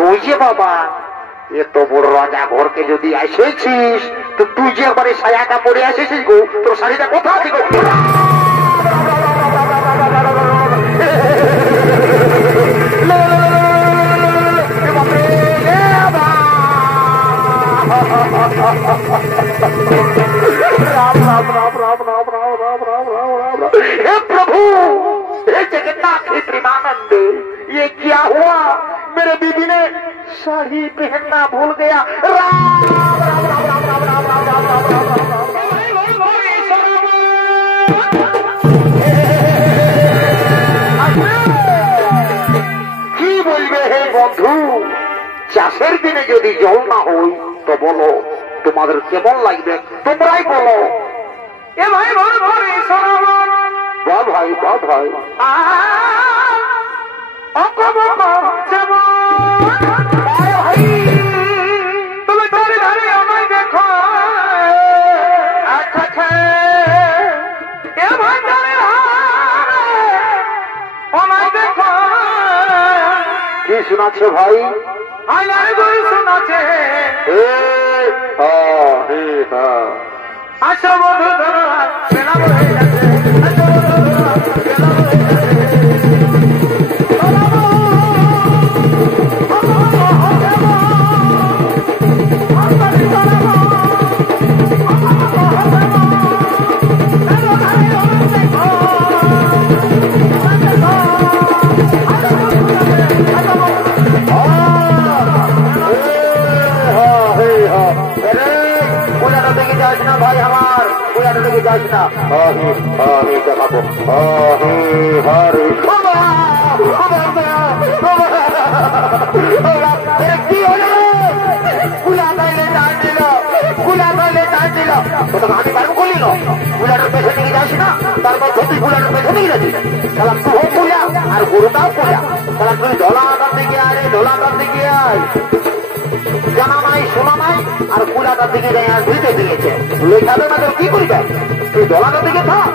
তুই যে বাবা এত বড় রাজা ঘরকে যদি এসেছিস তো তুই যে একবারে সায়াটা পরে এসেছিস গো, তোর শাড়িটা কোথা আছে গো? हे प्रभु, हे जगन्नाथ, हे प्रेमानंद, ये क्या हुआ? मेरे बीबी ने साड़ी पहनना भूल गया। কি বলবে হে বন্ধু, চাষের দিনে যদি জল না হয় তো বলো তোমাদের কেমন লাগবে, তোমরাই বলো। এ ভাই বল ভাই, বল ভাই, তুমি ধরে ধরে আমায় দেখো। আচ্ছা এ ভাই ধরে আমায় দেখো। কি শোনাচ্ছে ভাই? শোনাচ্ছে আচ্ছা বন্ধু ভাই আমার পুরাটা দেখে যাস না। দেখাবো কি হলো? কুলা তাইলে টান দিল, কুলা তাইলে টান দিল। আমি বারণ করলিল কুলাটার পেছনে দিকে যাস না, তারপর তুই কুলাটার পেছনে দিকে যাচ্ছিস। তাহলে তুই কুলা আর গরুটাও কুলা। তাহলে তুই ধলা আটার দিকে আয়, ধলা আটার দিকে আয়। জানা নাই শোনা নাই আর কুলাটার দিকে যাই আর ধুইতে দিয়েছে লেখাবে না। কি করবে তুই ধলাটার দিকে থাক,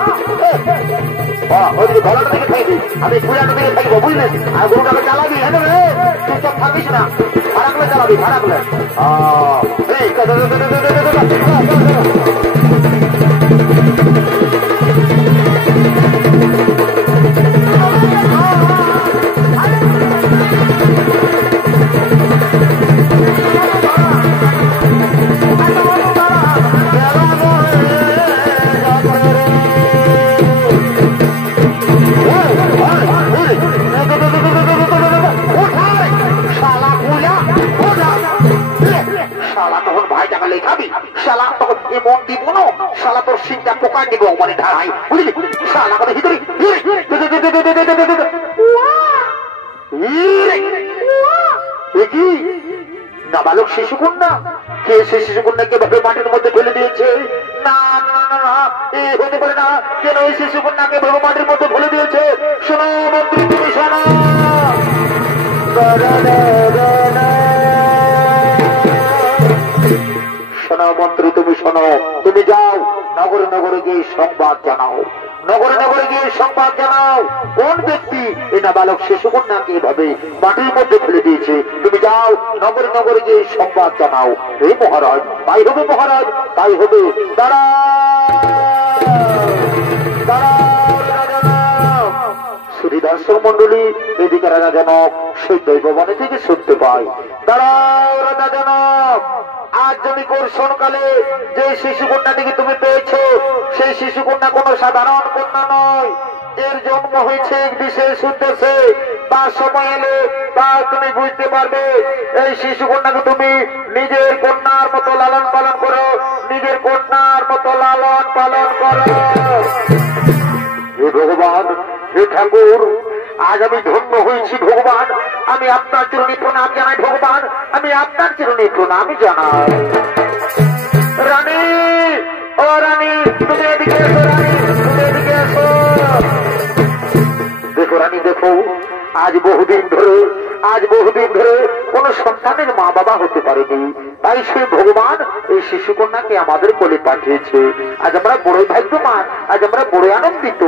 ওইদিকে ধলাটার দিকে থাকবি, আমি কুলাটার দিকে থাকবো বুঝলেন। আর গরুটাকে চালাবি হ্যাঁ রে, তুই সব থাকিস না, ভাড়াগুলো চালাবি ভাড়াগুলো। মন দিব না শালা, তোর সিংটা পোকা দিব মানে ধারাই বুঝলি শালা কথা ভিতরে। কি নাবালক শিশুকন্যা? কে সে শিশুকন্যাকে ভাবে মাটির মধ্যে ফেলে দিয়েছে? না না না না, এ হতে পারে না। কেন ওই শিশুকন্যাকে ভাবে মাটির মধ্যে ফেলে দিয়েছে? শোনো মন্ত্রী, তুমি শোনো। শোনো মন্ত্রী, তুমি শোনো। তুমি যাও নগরে নগরে গিয়ে সংবাদ জানাও, নগরে নগরে গিয়ে সংবাদ জানাও কোন ব্যক্তি এই নাবালক শিশুকন্যাকে এভাবে মাটির মধ্যে ফেলে দিয়েছে। তুমি যাও নগরে নগরে গিয়ে সংবাদ জানাও। হে মহারাজ, তাই হবে মহারাজ, তাই হবে। দর্শক মন্ডলী, এদিকে রাজা জনক সেই দৈববনে থেকে শুনতে পায়। দাঁড়াও রাজা জনক, আজ যদি কর্ষণকালে যে শিশুকন্যাটিকে তুমি পেয়েছো সেই শিশুকন্যা কোন সাধারণ কন্যা নয়। এর জন্ম হয়েছে বিশেষ উদ্দেশ্যে। তার সময় এলে তা তুমি বুঝতে পারবে। এই শিশুকন্যাকে তুমি নিজের কন্যার মতো লালন পালন করো, নিজের কন্যার মতো লালন পালন করো। হে ভগবান, হে ঠাকুর, আজ আমি ধন্য হয়েছি ভগবান। আমি আপনার চরণে প্রণাম জানাই ভগবান, আমি আপনার চরণে প্রণাম জানাই। রানী, ও রানী, তুমি এদিকে এসো। রানী, তুমি এদিকে এসো। দেখো রানী, দেখো, আজ বহুদিন ধরে কোন সন্তানের মা বাবা হতে পারেনি। তাই সে ভগবান এই শিশুকন্যাকে আমাদের কোলে পাঠিয়েছে। আজ আমরা বড়ই ভাগ্যবান, আজ আমরা বড়ই আনন্দিত।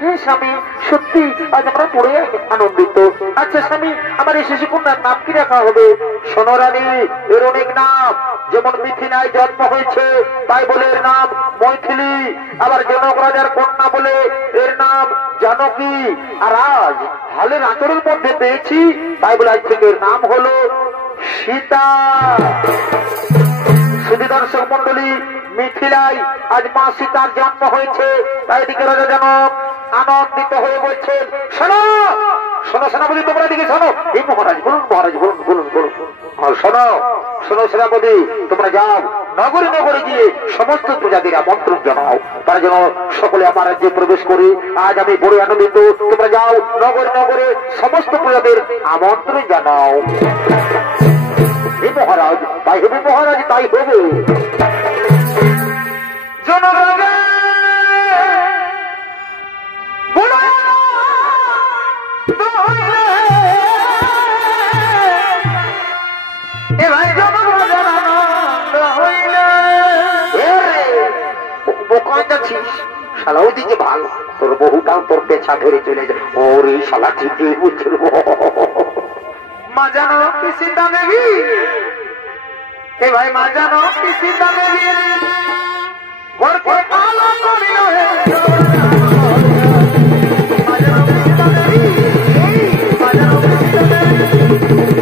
হ্যাঁ স্বামী, সত্যি আজ আমরা পড়ে আনন্দিত। আচ্ছা স্বামী, আমার এই শিশু কন্যার নাম কি রাখা হবে? শোনো রানী, এর অনেক নাম। যেমন মিথিলায় জন্ম হয়েছে তাই বলে এর নাম মৈথিলী, আবার জনক রাজার কন্যা বলে এর নাম জানকী, আর আজ হালের আচরের মধ্যে পেয়েছি তাই বলে আজ থেকে এর নাম হলো সীতা। শুধু দর্শক মন্ডলী, মিথিলায় আজ মা সীতার জন্ম হয়েছে, তাই এদিকে রাজা জনক আনন্দিত হয়ে বলছেন, শোনো শোনো সেনাপতি, তোমরা দিকে শোনো। এই মহারাজ বলুন, মহারাজ বলুন বলুন বলুন। শোনো শোনো সেনাপতি, তোমরা যাও নগরে নগরে গিয়ে সমস্ত প্রজাদের আমন্ত্রণ জানাও, তারা যেন সকলে আমার রাজ্যে প্রবেশ করে। আজ আমি বড় আনন্দিত। তোমরা যাও নগরে নগরে সমস্ত প্রজাদের আমন্ত্রণ জানাও। মহারাজ তাই হবে, মহারাজ তাই হবে। জনরাজা শালা ওইদিকে ভালো, তোর বহুটাও তোর পেছা ধরে চলে যায়। ওরে শালা ঠিকই বুঝছিল। মা জানো কি সীতা দেবী, এ ভাই মা জানো কি সীতা দেবী ঘরকে আলো করিল হে। মা জানো কি সীতা দেবী, মা জানো কি সীতা দেবী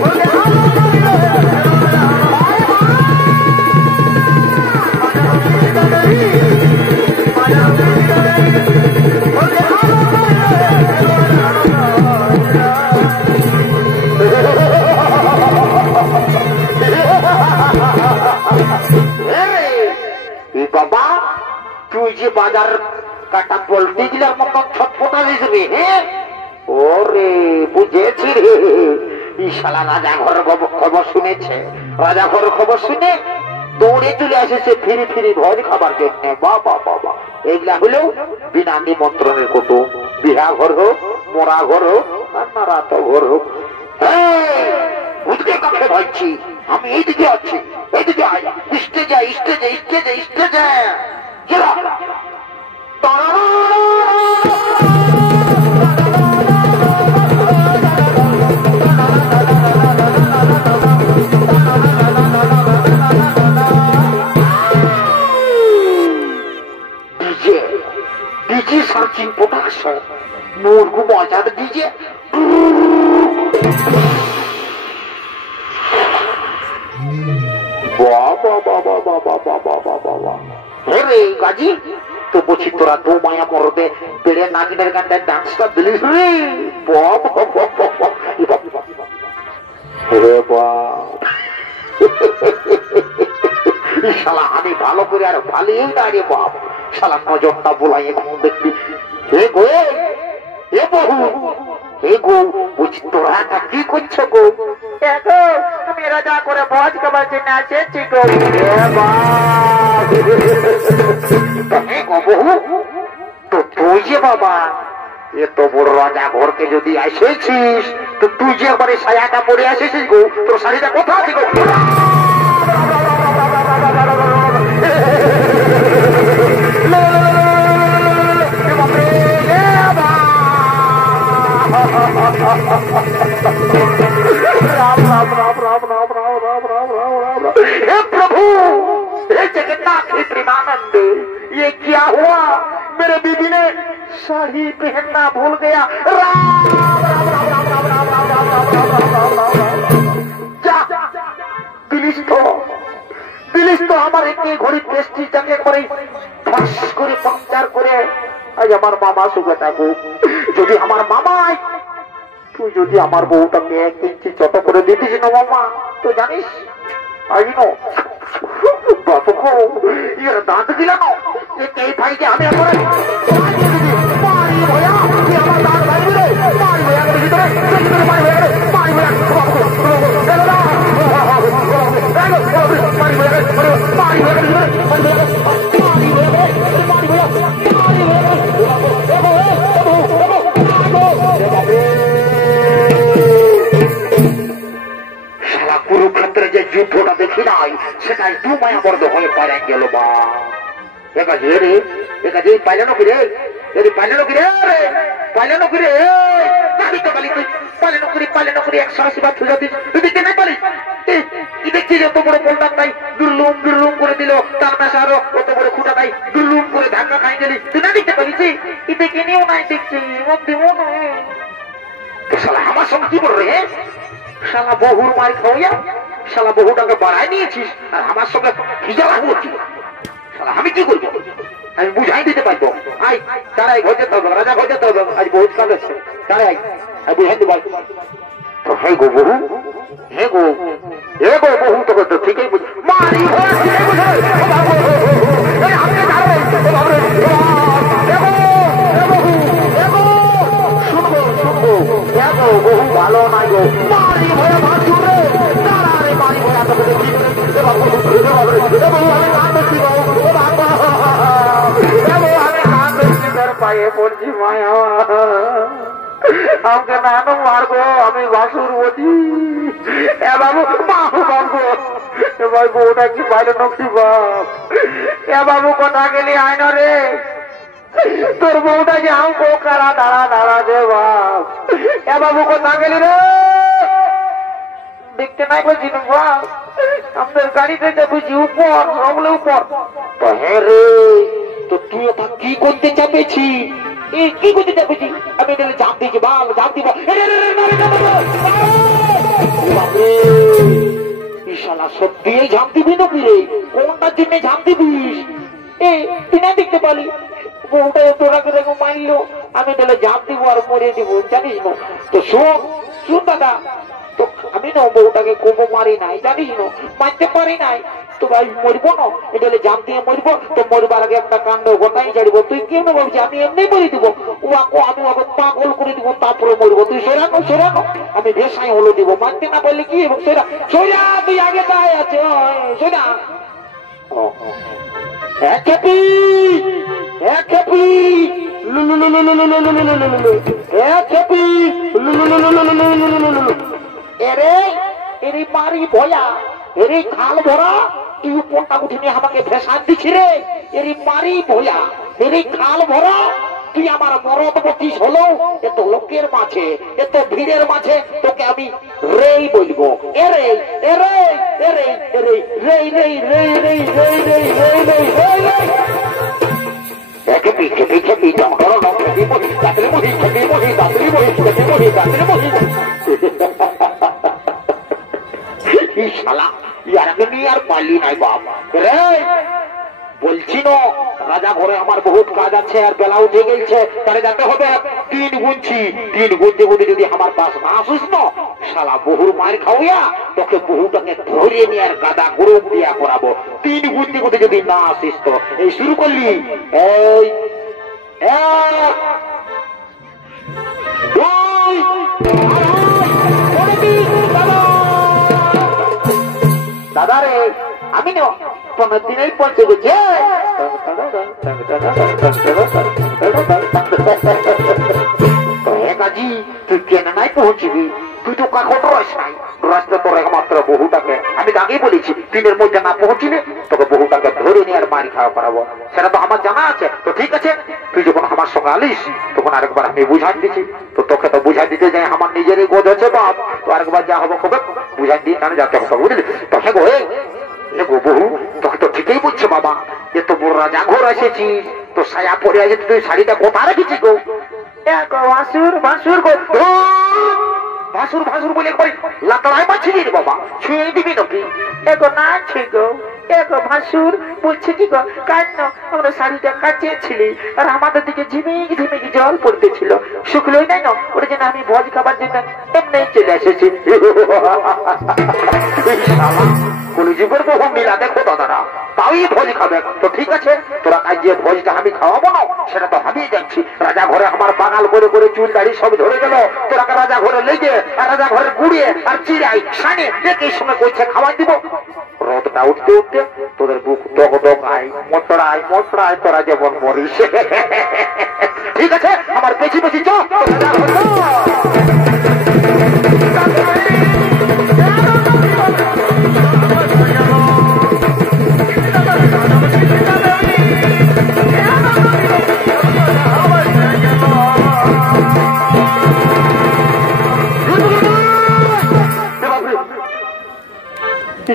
ঘরকে আলো করিল হে। মা জানো কি সীতা দেবী, মা জানো কি সীতা দেবী ঘরকে আলো করিল হে। বাবা তুই যে বাজার কাটা পোল্ট্রি গুলার মতন ছটফটা দিবি, হ্যাঁ ওরে বুঝেছি রে। এই শালা রাজা ঘর খবর শুনেছে, রাজা ঘর খবর শুনে দৌড়ে চলে এসেছে ফিরি ফিরি ভোজ খাবার জন্য। বাবা বাবা, এইগুলা হলেও বিনা নিমন্ত্রণের কুটুম। বিহা ঘর হোক, মরা ঘর হোক, আর নারাত ঘর হোক। বুঝতে কাকে ভাবছি আমি? এইদিকে আছি, এইদিকে আয়। স্টেজে স্টেজে স্টেজে স্টেজে ডিজে ডিজে সার্চিং প্রোডাকশন মুরগু মজার ডিজে। গাজী তো বলছি তোরা দু মায়া মরদে বেড়ে নাগিনের গানটায় ডান্সটা দিলিস রে। শালা আমি ভালো করে আর ভালিয়ে না রে বাপ। শালা নজরটা বোলাই এখন দেখবি। হে গো, এ বহু, হে গো, বুঝি তোরা কি করছো গো? আমি রাজা করে ভোজ খাবার জন্য আসেছি গো। তো তুই যে বাবা এত বড় রাজা ঘরকে যদি আসেছিস, তো তুই যে একবারে সায়াটা পরে আসেছিস গো, তোর শাড়িটা কোথা আছে গো? हे प्रभु, हे जगन्नाथ प्रेमानंद, ये क्या हुआ? मेरे बीबी ने साड़ी पहनना भूल गया। दिलिस तो আমার একটি ঘড়ি প্রেস্টিজটাকে করে ফাঁস করে পাংচার করে আজ আমার মামা সুখে থাকুক। যদি আমার মামাই তুই যদি আমার বউটাকে 1 ইঞ্চি ছোট করে দিতিস না মামা, তো জানিস আইনো এর দাঁত দিলাম এই ভাইকে আমি এখন মারি ভয়া, আমার দাঁত ভাই রে মারি ভয়া করে ভিতরে মারি ভয়া মারি ভয়া কুরুক্ষেত্রে যে যুদ্ধটা দেখি নাই সেটাই দু মায়া বর্দ হয়ে পারেন গেল। বা একা যে রে, একা যে পাইলেন কি রে? যদি পাইলেন কি রে পাইলেন কি রে গাড়ি তো গালি তুই পাইলেন করি 180 বার ছুঁজা দিস তুই দেখতে নাই পারিস কি দেখছিস যত বড় পোলদার তাই দুর্লুম করে দিল তার পাশে আরো অত বড় খুঁটা তাই দুর্লুম করে ধাক্কা খাই গেলি তুই না দেখতে পারিস কি দেখে নিও নাই দেখছি শালা আমার সঙ্গে কি বল রে শালা বহুর মার খাওয়া শালা বহুটাকে বাড়াই নিয়েছিস আর আমার সঙ্গে ভিজা লাগবো কি শালা আমি কি করবো আমি বুঝাই দিতে পারবো আই তারাই ঘর যেতে হবে রাজা ঘর যেতে হবে আজ বহুত কাজ আছে তারাই বুঝাই দিতে পারবো তো হে গো বহু বহু তোকে তো ঠিকই বুঝ মারি বহু ভালো নাই গো মারি ভয়ে ভাসুর রে তারারে মারি ভয়া তোকে দেখি পায়ে পড়ছি মায়া আমাকে নানো মারবো আমি বাসুর বলি এ বাবু মারবো এ ভাই বউটা কি পাইলে নকি বাপ এ বাবু কোথা গেলি আইন রে তোর বউটা যে আমকো কারা দাঁড়া দে বাপ এ বাবু কোথা গেলি রে দেখতে নাই বলছি বাপ আমাদের গাড়িতে যে বুঝি উপর সবলে উপর তো হ্যাঁ রে তো তুই ওটা কি করতে চাপেছি কি করতে চাপেছি আমি এখানে ঝাঁপ দিয়েছি বাল ঝাঁপ দিব শালা সত্যি ঝাঁপ দিবি নাকি রে কোনটার জন্য ঝাঁপ দিবিস তুই না দেখতে পালি বউটা তোরাকে দেখো মারলো আমি তাহলে ঝাঁপ দিব আর মরিয়ে দিব জানিস না তো শোন দাদা তো আমি না বউটাকে কোবো মারি নাই জানিস না মারতে পারি নাই তো ভাই মরবো না এটা হলে জাম দিয়ে মরবো তো মরবার আগে একটা কাণ্ড গোটাই ছাড়বো তুই কেন ভাবছি আমি এমনি মরে দিব আমি ওকে পাগল করে দিব তারপরে মরবো তুই সরানো আমি ভেসাই হলো দিব মানতে না পারলে কি এবং সোজা তুই আগে দায় আছে সোজা এরে মারি ভয়া এরে খাল ভরা তুই উপরটা উঠে নিয়ে আমাকে ভেসান দিছি রে এরে মারি ভয়া এরে খাল ভরা তুই আমার মরদ বতিস হলো এত লোকের মাঝে এত ভিড়ের মাঝে তোকে আমি রেই বলবো এরে এরে এরে এরে রেই রেই রেই রেই রেই রেই রেই রেই রেই রেই একে পিছে পিছে পিছে করো না খেতে বহি তাড়াতাড়ি বহি খেতে বহি তাড়াতাড়ি বহি খেতে বহি তাড়াতাড়ি বহি এই শালা ইয়ারকে নিয়ে আর পারলি নাই বাপ রে বলছি না রাজা ঘরে আমার বহুত কাজ আছে আর বেলা উঠে গেছে তাহলে যেতে হবে 3 গুনছি 3 গুনতে গুনতে যদি আমার পাশ না আসিস না শালা বহুর মার খাওয়া তোকে বহুটাকে ধরিয়ে নিয়ে আর গাদা গরু দিয়া করাবো 3 গুনতে গুনতে যদি না আসিস তো এই শুরু করলি এই দাদা রে আমি না 15 দিনেই পৌঁছে গেছি কাজী তুই কেন নাই পৌঁছবি তুই তো কখন রস নাই রাস্তা তোর একমাত্র বহুটাকে আমি আগেই বলেছি দিনের মধ্যে না পৌঁছিলে তোকে বহুটাকে ধরে নিয়ে আর মারি খাওয়া করাবো সেটা তো আমার জানা আছে তো ঠিক আছে তুই যখন আমার সঙ্গে আলিস তখন আরেকবার আমি বুঝাই দিচ্ছি তো তোকে তো বুঝাই দিতে যাই আমার নিজেরই বোধ হচ্ছে বাপ তো আরেকবার যা হবো খবর বুঝাই দিয়ে তাহলে যাতে হবে বুঝলি তোকে গো বহু তোকে তো ঠিকই বুঝছো বাবা এত বড় রাজা ঘর এসেছিস তো সায়া পরে আছে তুই শাড়িটা কোথা রেখেছিস গো ভাসুর ভাসুর গো ভাসুর ভাসুর বলে একবার লাতাড়াই পাচ্ছিলি রে বাবা ছুঁয়ে দিবি নাকি এগো না গো এগো ভাসুর বলছে কি গো কান্ন আমরা শাড়িটা কাচিয়েছিলি আর আমাদের দিকে ঝিমিক ঝিমিক জল পড়তেছিল শুকলোই নাই না ওর জন্য আমি ভোজ খাবার জন্য এমনি চলে এসেছি কলিযুগের বহু মিলা দেখো দাদারা তাই ভোজ খাবে তো ঠিক আছে তোরা আজ যে ভোজটা আমি খাওয়াবো না সেটা তো আমি যাচ্ছি রাজা ঘরে আমার বাঙাল করে করে চুল দাড়ি সব ধরে গেল তোরাকে রাজা ঘরে লেগে আর রাজা ঘরে গুড়িয়ে আর চিড়াই সানে একই সঙ্গে কইছে খাওয়াই দিব রোদটা উঠতে উঠতে তোদের বুক দগ দগ আই মটড়াই তোরা যেমন মরিস ঠিক আছে আমার পেছি পেছি চ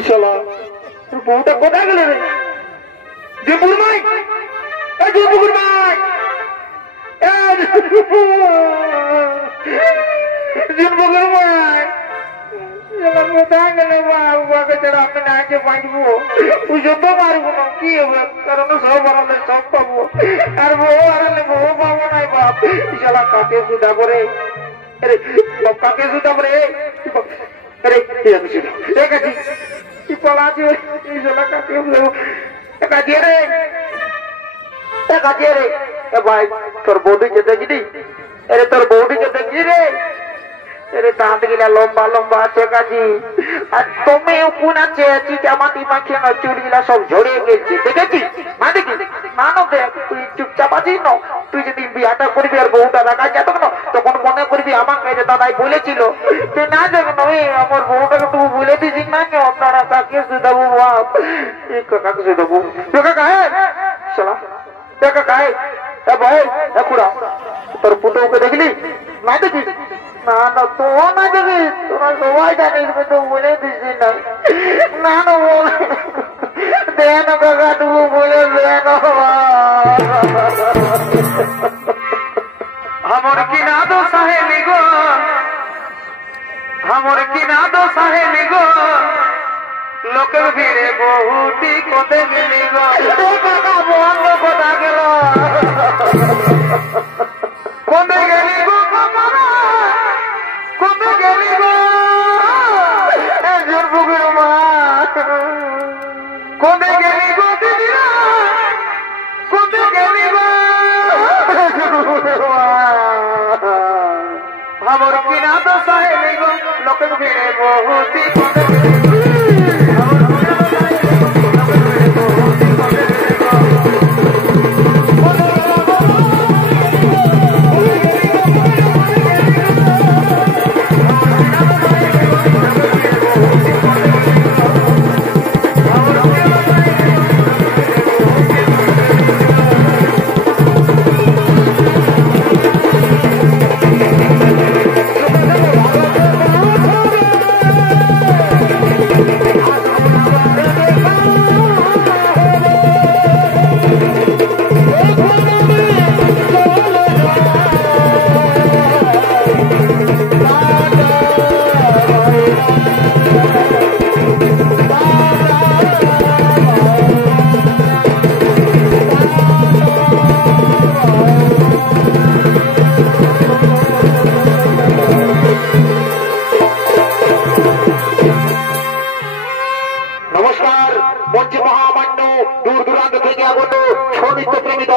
শালা বউটা কোথায় গেল রে? জয়পুর মাই, জয়পুর মাই, জয়পুর মাই, কোথায় গেলে বাবাকে ছাড়া আমি না যে বাঁচবো যত পারবো না কি হবে, কারণ সব আরামে সব পাবো আর বউ আরামে বউ পাবো নাই বাপ। শালা কাকে সুদা করে কাকে সুদা করে আরে ঠিক আছে কি পলা আছে শালা কাকে কাজিয়ে রে কাজিয়ে রে ভাই তোর বৌদিকে দেখি আরে তোর বৌদিকে দেখি রে এরে দাঁত গিলা লম্বা লম্বা আছে কাজী আর তুমি কোন আছে চিটা মাটি মাখিয়ে না চুল গিলা সব ঝরিয়ে গেছে দেখেছি না দেখি মানো দেখ তুই চুপচাপ আছিস না তুই যদি বিয়াটা করবি আর বউটা রাখা যেত না তখন মনে করবি আমাকে যে দাদাই বলেছিল তুই না দেখ নয় আমার বউটাকে তুই বলে দিছিস না কেউ আপনারা কাকে শুধাবো বাপ কাকে শুধাবো কাকা হ্যাঁ চলা কাকা হ্যাঁ ভাই খুড়া তোর পুতোকে দেখলি না দেখি না না তো না দেখি তোরা সবাই জানিস তো বলে দিছি না না না দেন কাকা তুমি বলে দেন हमर की ना दो सहेली गो हमर की ना दो सहेली गो लोक ভিড়ে বহুটি কোতে মিলি গো কাকা বন্ধ কথা গেল কোতে গেলি গো কাকা কোতে গেলি গো জোরপুকুর মা কোতে গেলি গো দিদিরা কোতে গেলি গো हमर की ना दो सहेली गो लोक ভিড়ে বহুটি কোতে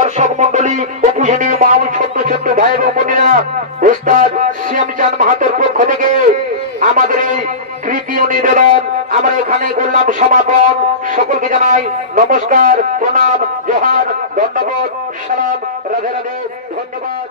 দর্শক মন্ডলী ও পূজনীয় মা ও ছোট্ট ছোট্ট ভাই ও বোনেরা ওস্তাদ শ্যামচাঁদ মাহাতোর পক্ষ থেকে আমাদের এই তৃতীয় নিবেদন আমরা এখানে করলাম সমাপন। সকলকে জানাই নমস্কার, প্রণাম, জোহার, ধন্যবাদ, সালাম, রাধে রাধে, ধন্যবাদ।